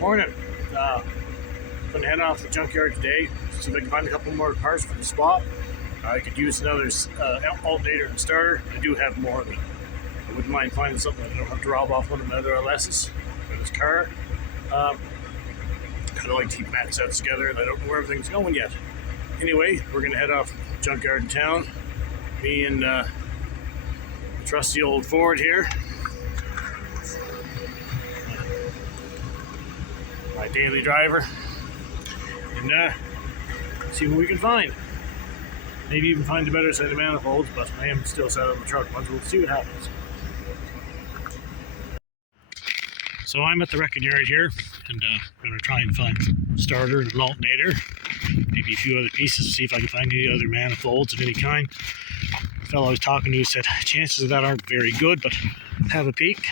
Morning. Going to head off to the junkyard today. See if I can find a couple more parts for the swap. I could use another alternator and starter. I do have more of them. I wouldn't mind finding something that I don't have to rob off one of my other LS's for this car. Kind of like to keep my sets together, and I don't know where everything's going yet. Anyway, we're going to head off to the junkyard in town. Me and the trusty old Ford here. My daily driver. And see what we can find. Maybe even find a better set of manifolds, but I am still set on the truck once. We'll see what happens. So I'm at the wrecking yard here, and I'm going to try and find a starter and an alternator, maybe a few other pieces, see if I can find any other manifolds of any kind. The fellow I was talking to said chances of that aren't very good, but have a peek.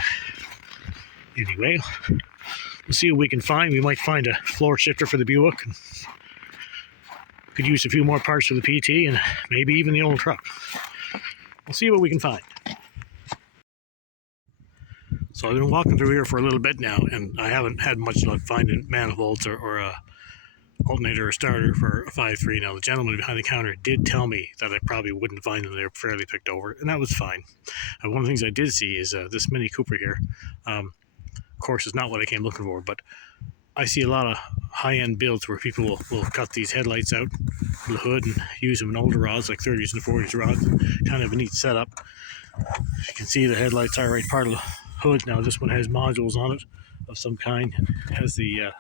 Anyway, we'll see what we can find. We might find a floor shifter for the Buick. And could use a few more parts for the PT and maybe even the old truck. We'll see what we can find. So I've been walking through here for a little bit now, and I haven't had much luck finding manifolds or a alternator or starter for a 5.3. Now the gentleman behind the counter did tell me that I probably wouldn't find them. They're fairly picked over, and that was fine. One of the things I did see is this Mini Cooper here. Of course, it's not what I came looking for, but I see a lot of high-end builds where people will cut these headlights out from the hood and use them in older rods, like 30s and 40s rods. Kind of a neat setup. You can see the headlights are right part of the hood. Now this one has modules on it of some kind. It has the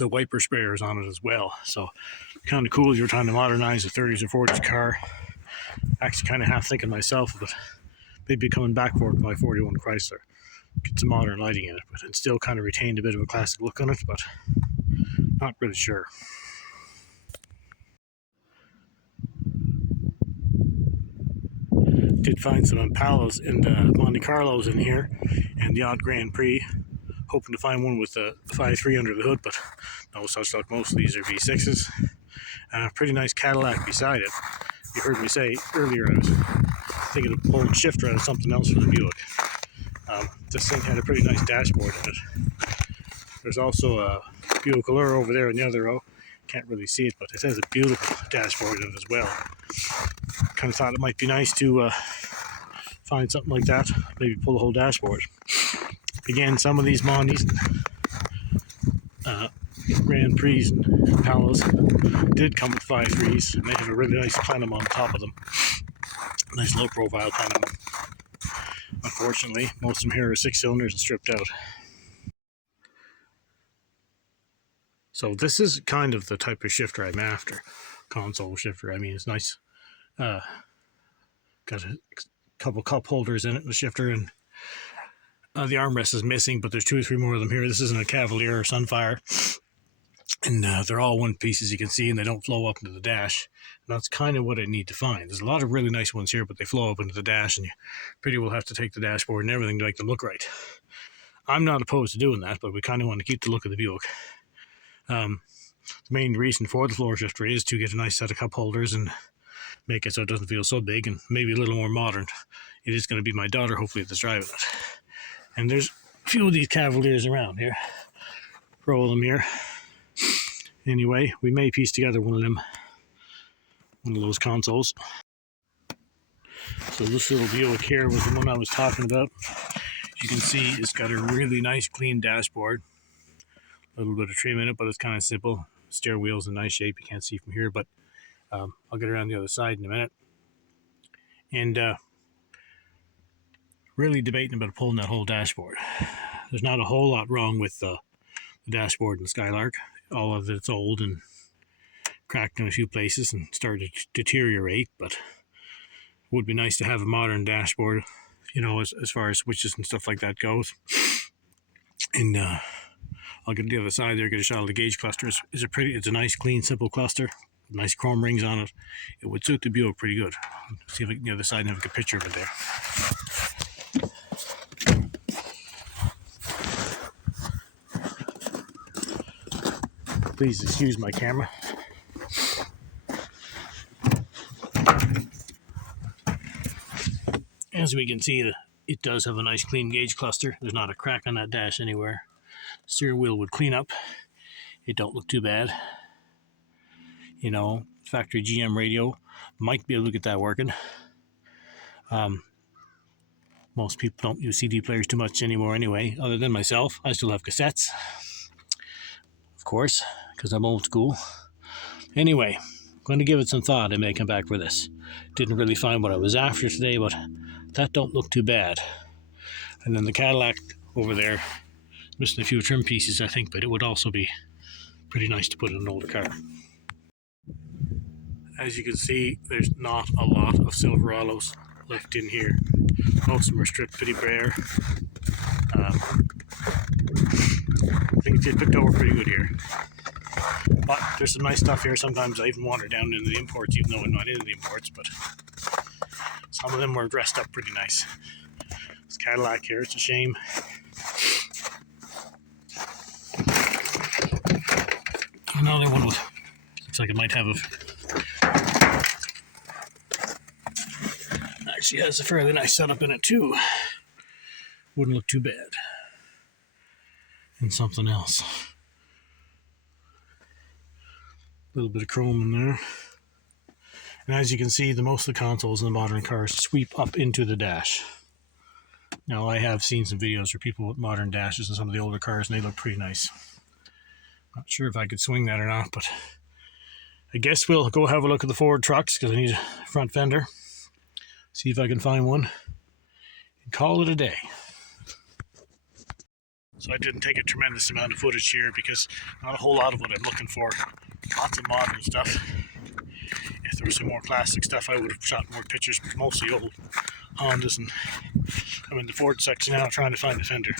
wiper sprayers on it as well. So kind of cool if you're trying to modernize a 30s or 40s car. Actually kind of half thinking myself of it. Maybe coming back for it with my 41 Chrysler. Get some modern lighting in it, but it still kind of retained a bit of a classic look on it, but not really sure. Did find some Impalas and Monte Carlos in here, and the odd Grand Prix. Hoping to find one with a 5.3 under the hood, but no such luck. Most of these are V6s. Pretty nice Cadillac beside it. You heard me say earlier I was thinking of pulling shifter out of something else for the Buick. This thing had a pretty nice dashboard in it. There's also a Buick Allure over there in the other row. Can't really see it, but it has a beautiful dashboard in it as well. Kind of thought it might be nice to find something like that. Maybe pull the whole dashboard. Again, some of these Montes, Grand Prix and Impalas did come with 5.3s, and they have a really nice plenum on top of them. Nice low profile plenum. Unfortunately, most of them here are 6 cylinders and stripped out. So this is kind of the type of shifter I'm after. Console shifter. I mean, it's nice. Got a couple cup holders in it, the shifter, and the armrest is missing, but there's 2 or 3 more of them here. This isn't a Cavalier or Sunfire. And they're all one piece, as you can see, and they don't flow up into the dash. And that's kind of what I need to find. There's a lot of really nice ones here, but they flow up into the dash, and you pretty well have to take the dashboard and everything to make them look right. I'm not opposed to doing that, but we kind of want to keep the look of the Buick. The main reason for the floor shifter is to get a nice set of cup holders and make it so it doesn't feel so big and maybe a little more modern. It is going to be my daughter, hopefully, that's driving it. And there's a few of these Cavaliers around here. Row of them here. Anyway, we may piece together one of those consoles. So this little Buick here was the one I was talking about. You can see it's got a really nice clean dashboard. A little bit of trim in it, but it's kind of simple. Steer wheel's in nice shape. You can't see from here, but I'll get around the other side in a minute. And really debating about pulling that whole dashboard. There's not a whole lot wrong with the dashboard in the Skylark. All of it's old and cracked in a few places and started to deteriorate, but it would be nice to have a modern dashboard, you know, as far as switches and stuff like that goes. And I'll get to the other side there, get a shot of the gauge cluster. It's a nice, clean, simple cluster. Nice chrome rings on it. It would suit the Buick pretty good. See if I can get the other side and have a good picture of it there. Please excuse my camera. As we can see, it does have a nice clean gauge cluster. There's not a crack on that dash anywhere. steering wheel would clean up. It don't look too bad. You know, factory GM radio, might be able to get that working. Most people don't use CD players too much anymore anyway, other than myself. I still have cassettes, of course, because I'm old school. Anyway, I'm going to give it some thought. I may come back for this. Didn't really find what I was after today, but that don't look too bad. And then the Cadillac over there, missing a few trim pieces, I think, but it would also be pretty nice to put in an older car. As you can see, there's not a lot of Silverados left in here. Most of them are stripped pretty bare. I think it's picked over pretty good here. But there's some nice stuff here. Sometimes I even wander down into the imports, even though I'm not into the imports, but some of them were dressed up pretty nice. This Cadillac here, it's a shame. Another one with, looks like it might have actually has a fairly nice setup in it too. Wouldn't look too bad. And something else. A little bit of chrome in there. And as you can see, most of the consoles in the modern cars sweep up into the dash. Now, I have seen some videos for people with modern dashes in some of the older cars, and they look pretty nice. Not sure if I could swing that or not, but I guess we'll go have a look at the Ford trucks, because I need a front fender. See if I can find one, and call it a day. So I didn't take a tremendous amount of footage here, because not a whole lot of what I'm looking for. Lots of modern stuff. If there was some more classic stuff, I would have shot more pictures, but mostly old Hondas, and I'm in the Ford section now trying to find a fender.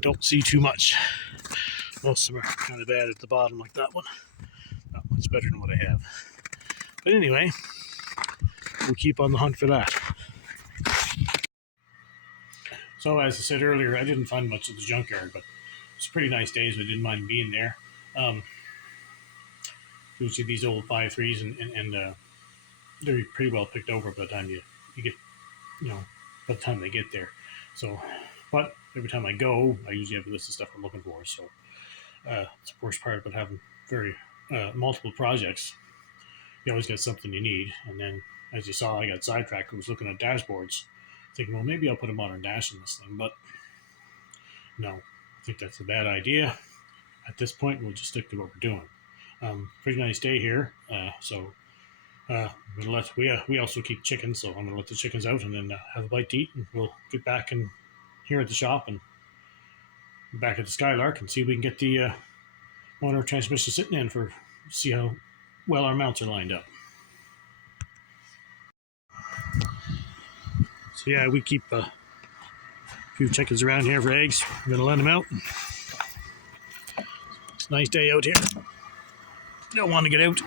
Don't see too much. Most of them are kind of bad at the bottom, like that one. Not much better than what I have. But anyway, we'll keep on the hunt for that. So as I said earlier, I didn't find much of the junkyard, but it's pretty nice days. I didn't mind being there. You see these old 5.3s, and they're pretty well picked over by the time you get, by the time they get there. So, but every time I go, I usually have a list of stuff I'm looking for. So, it's the worst part about having very multiple projects. You always got something you need, and then as you saw, I got sidetracked. I was looking at dashboards, thinking, well, maybe I'll put a modern dash in this thing, but no, I think that's a bad idea. At this point, we'll just stick to what we're doing. Pretty nice day here, so I'm gonna let we also keep chickens, so I'm gonna let the chickens out and then have a bite to eat, and we'll get back in here at the shop and back at the Skylark and see if we can get the motor transmission sitting in for see how well our mounts are lined up. So yeah, we keep a few chickens around here for eggs. I'm gonna let them out. It's a nice day out here. Don't want to get out.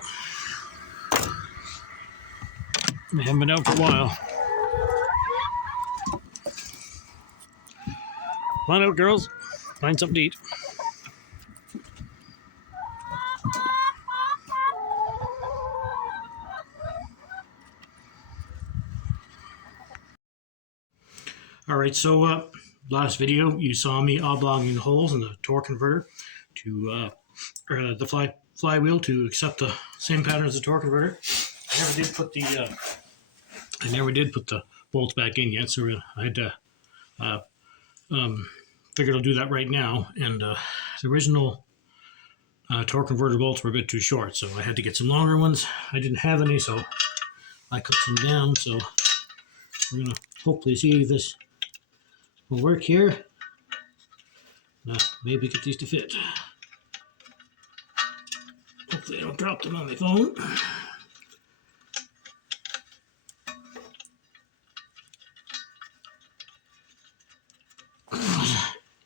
They haven't been out for a while. Come on out, girls. Find something to eat. Alright, so last video you saw me oblonging the holes in the torque converter to the flywheel to accept the same pattern as the torque converter. I never did put the bolts back in yet, so I had to figured I'll do that right now. And the original torque converter bolts were a bit too short, so I had to get some longer ones. I didn't have any, so I cut some down. So we're gonna hopefully see if this will work here. Maybe get these to fit. Hopefully I don't drop them on my phone.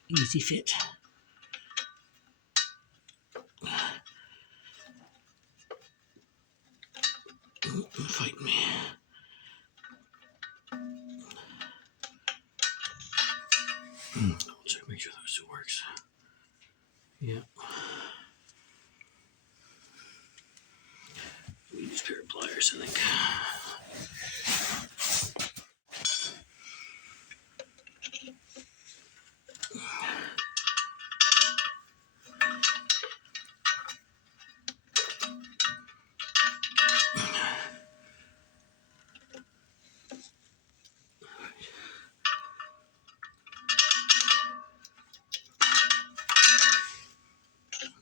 Easy fit. Fight me. Check, make sure that still works. Yeah. We use a pair of pliers, I think.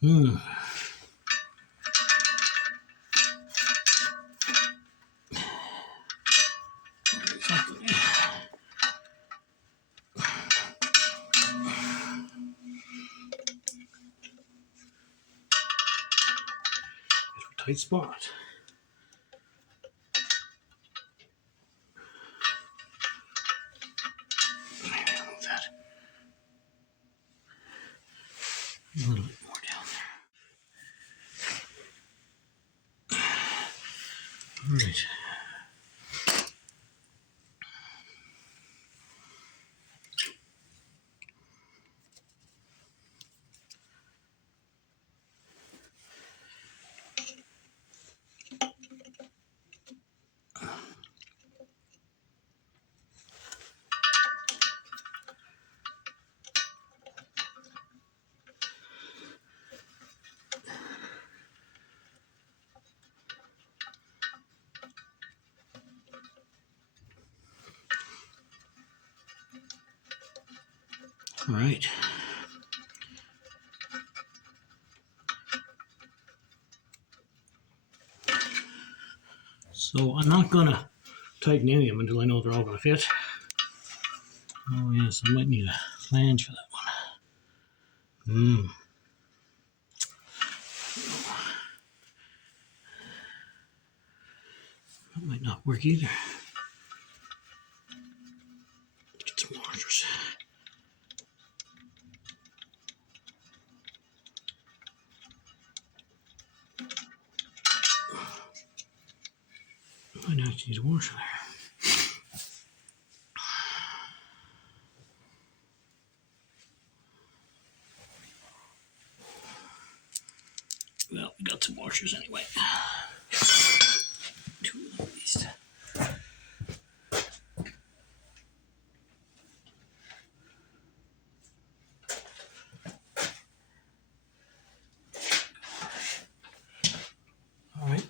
Hmm. Tight spot. A little bit more down there. All right. All right. So I'm not going to tighten any of them until I know they're all going to fit. Oh yes, I might need a flange for that one. That might not work either. Let's get some washers. I might actually need a washer there. Well, we got some washers anyway. Two at least. All right.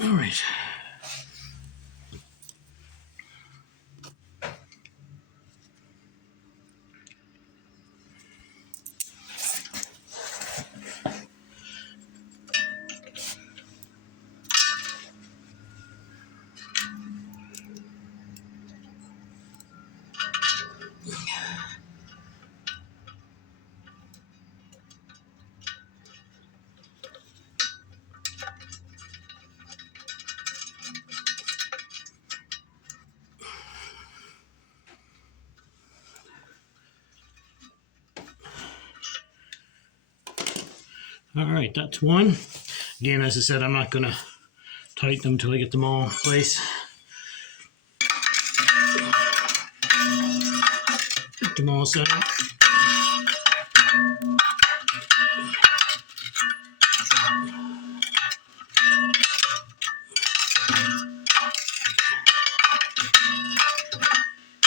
All right. All right, that's one. Again, as I said, I'm not going to tighten them until I get them all in place. Get them all set up.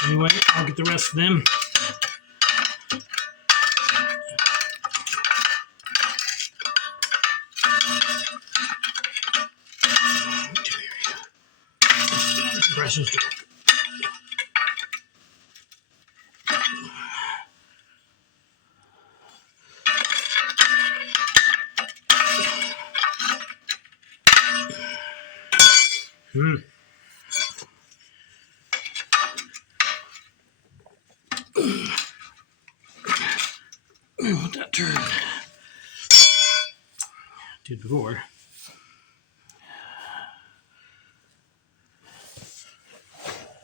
Anyway, I'll get the rest of them. Brushes. Let that turn. Did before.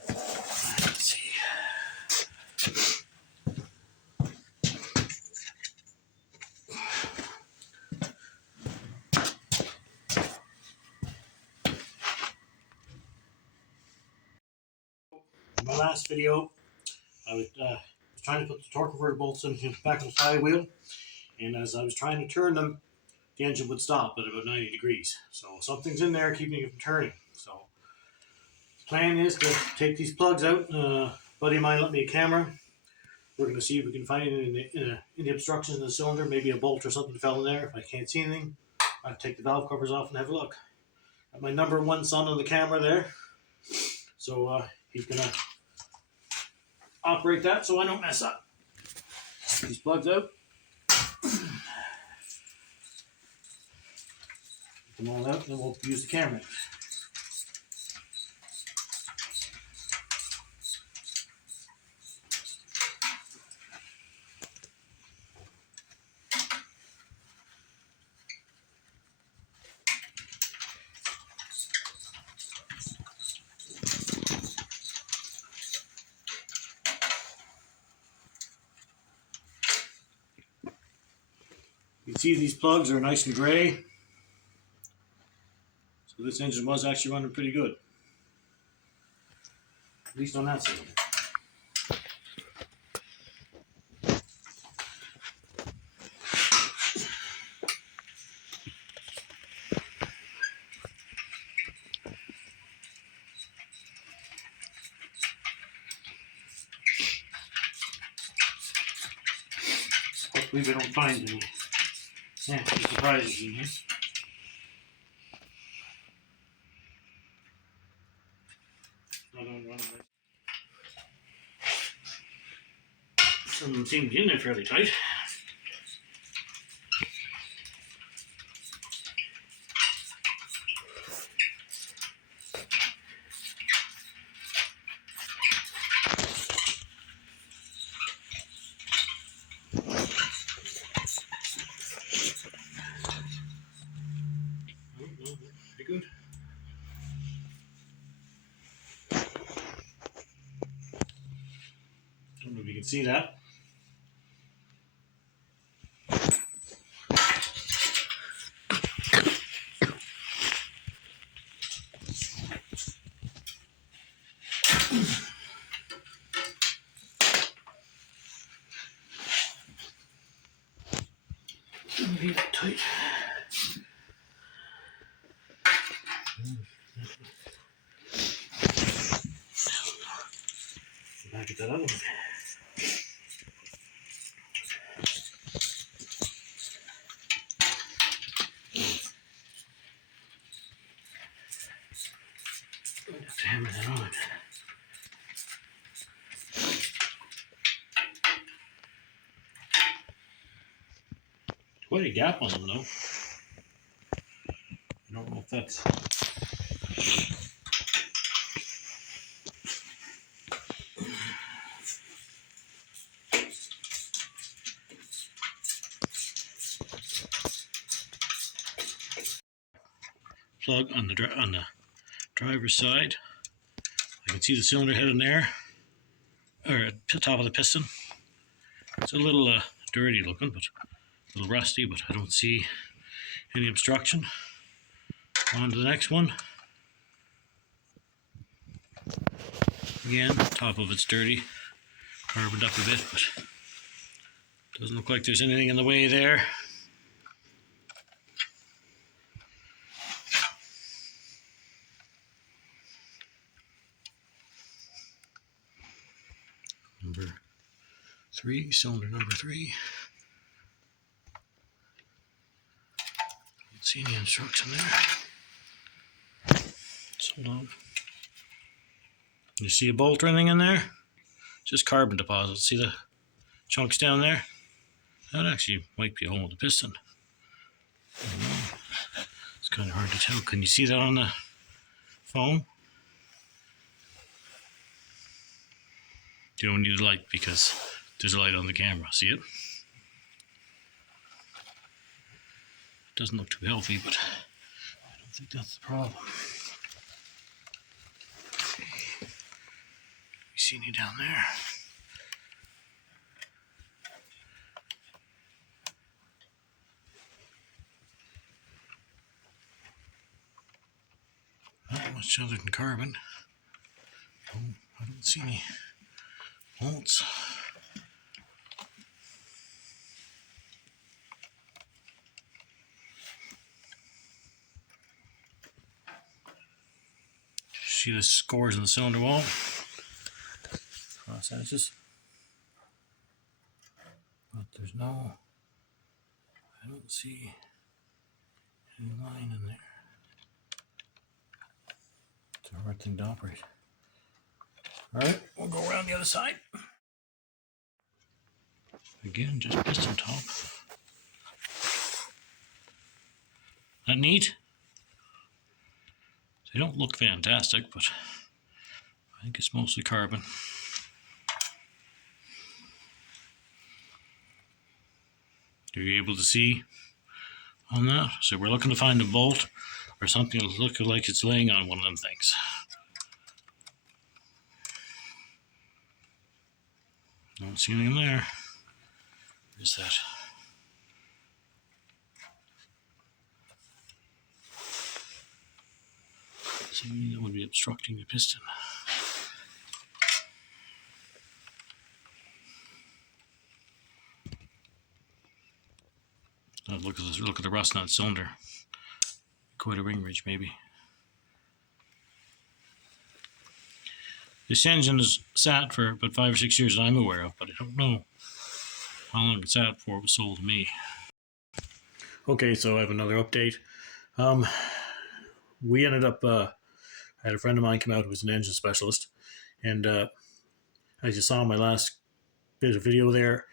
Let's see. In my last video, I was trying to put the torque converter bolts in the back of the flywheel, and as I was trying to turn them, the engine would stop at about 90 degrees. So something's in there keeping it from turning. So plan is to take these plugs out. Buddy of mine lent me a camera. We're going to see if we can find it in the obstructions in the cylinder. Maybe a bolt or something fell in there. If I can't see anything, I'll take the valve covers off and have a look. Got my number one son on the camera there. So he's going to operate that so I don't mess up. Take these plugs out. Get them all out, and then we'll use the camera. You can see these plugs are nice and gray. So this engine was actually running pretty good. At least on that side. Hopefully we don't find any nasty surprises in here. Some of them seem to be in there fairly tight. Pretty good. I don't know if you can see that. Be that tight. Back at that other one. I'd have to hammer that on. Quite a gap on them though. I don't know if that's plug on the driver's side. I can see the cylinder head in there, or at the top of the piston. It's a little dirty looking, but a little rusty, but I don't see any obstruction. On to the next one. Again, top of it's dirty, carboned up a bit, but doesn't look like there's anything in the way there. Number 3, cylinder number 3. Don't see any obstruction there. Hold on. You see a bolt or anything in there? Just carbon deposits. See the chunks down there? That actually might be a hole in the piston. I don't know. It's kind of hard to tell. Can you see that on the phone? You don't need a light because there's a light on the camera. See it? It doesn't look too healthy, but I don't think that's the problem. You see any down there? Not much other than carbon. Oh, I don't see any bolts. See see the scores in the cylinder wall. Cross edges. But there's no, I don't see any line in there. It's a hard thing to operate. Alright, we'll go around the other side. Again, just piston top. That neat? They don't look fantastic, but I think it's mostly carbon. Are you able to see on that? So we're looking to find a bolt or something that looks like it's laying on one of them things. Don't see anything there. Where's that? Something that would be obstructing the piston. Look at the rust on that cylinder. Quite a ring ridge, maybe. This engine has sat for about 5 or 6 years that I'm aware of, but I don't know how long it sat before it was sold to me. Okay, so I have another update. We ended up, I had a friend of mine come out who was an engine specialist, and as you saw in my last bit of video there,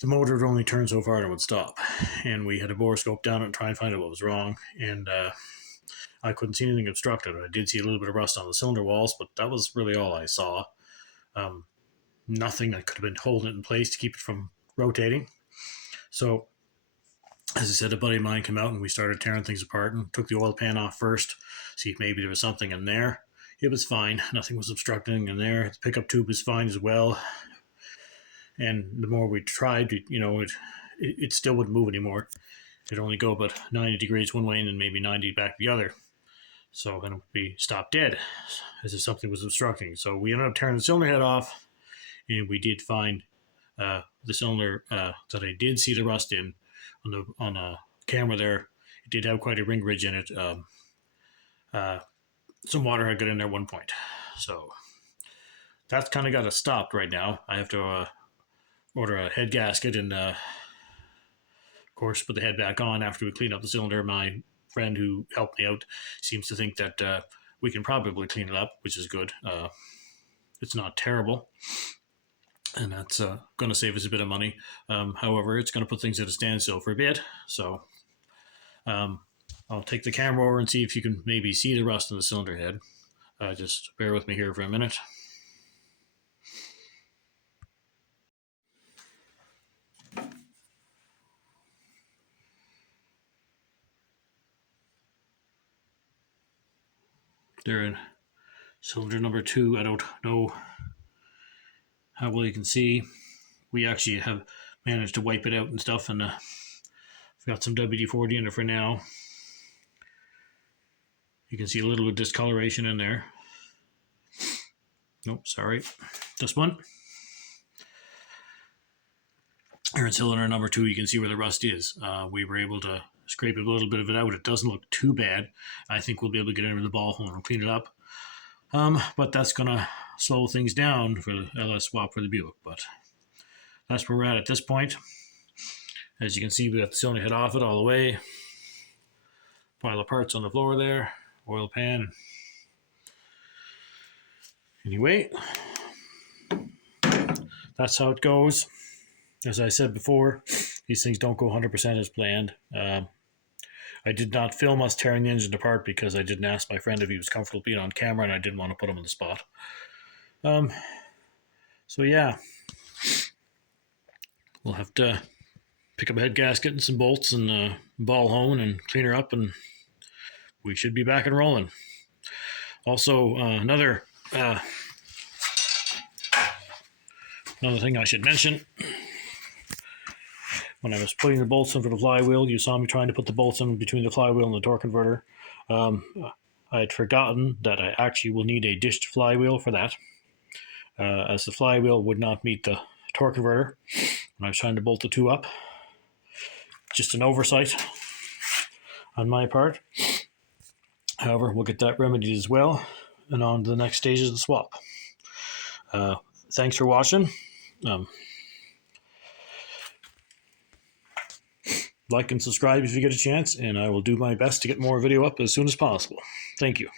the motor would only turn so far and it would stop. And we had a borescope down it and try and find out what was wrong. And I couldn't see anything obstructed. I did see a little bit of rust on the cylinder walls, but that was really all I saw. Nothing that could have been holding it in place to keep it from rotating. So, as I said, a buddy of mine came out and we started tearing things apart and took the oil pan off first, see if maybe there was something in there. It was fine. Nothing was obstructing in there. The pickup tube was fine as well. And the more we tried, it still wouldn't move anymore. It'd only go about 90 degrees one way and then maybe 90 back the other. So then it would be stopped dead, as if something was obstructing. So we ended up tearing the cylinder head off, and we did find the cylinder that I did see the rust in on a camera there. It did have quite a ring ridge in it. Some water had got in there at one point. So that's kind of got us stopped right now. I have to order a head gasket and, of course, put the head back on after we clean up the cylinder. My friend who helped me out seems to think that we can probably clean it up, which is good. It's not terrible, and that's going to save us a bit of money. However, it's going to put things at a standstill for a bit. So I'll take the camera over and see if you can maybe see the rust in the cylinder head. Just bear with me here for a minute. They're in cylinder number 2. I don't know how well you can see. We actually have managed to wipe it out and stuff, and I've got some WD-40 in it for now. You can see a little bit of discoloration in there. Nope, sorry. This one. Here in cylinder number 2, you can see where the rust is. We were able to scrape a little bit of it out. It doesn't look too bad. I think we'll be able to get into the ball hole and clean it up. But that's going to slow things down for the LS swap for the Buick. But that's where we're at this point. As you can see, we got the cylinder head off it all the way. Pile of parts on the floor there. Oil pan. Anyway, that's how it goes. As I said before, these things don't go 100% as planned. I did not film us tearing the engine apart because I didn't ask my friend if he was comfortable being on camera, and I didn't want to put him on the spot. So yeah, we'll have to pick up a head gasket and some bolts and ball hone and clean her up, and we should be back and rolling. Also, another thing I should mention. When I was putting the bolts in for the flywheel, you saw me trying to put the bolts in between the flywheel and the torque converter. I had forgotten that I actually will need a dished flywheel for that, as the flywheel would not meet the torque converter when I was trying to bolt the two up. Just an oversight on my part. However, we'll get that remedied as well. and on to the next stage of the swap. Thanks for watching. Like and subscribe if you get a chance, and I will do my best to get more video up as soon as possible. Thank you.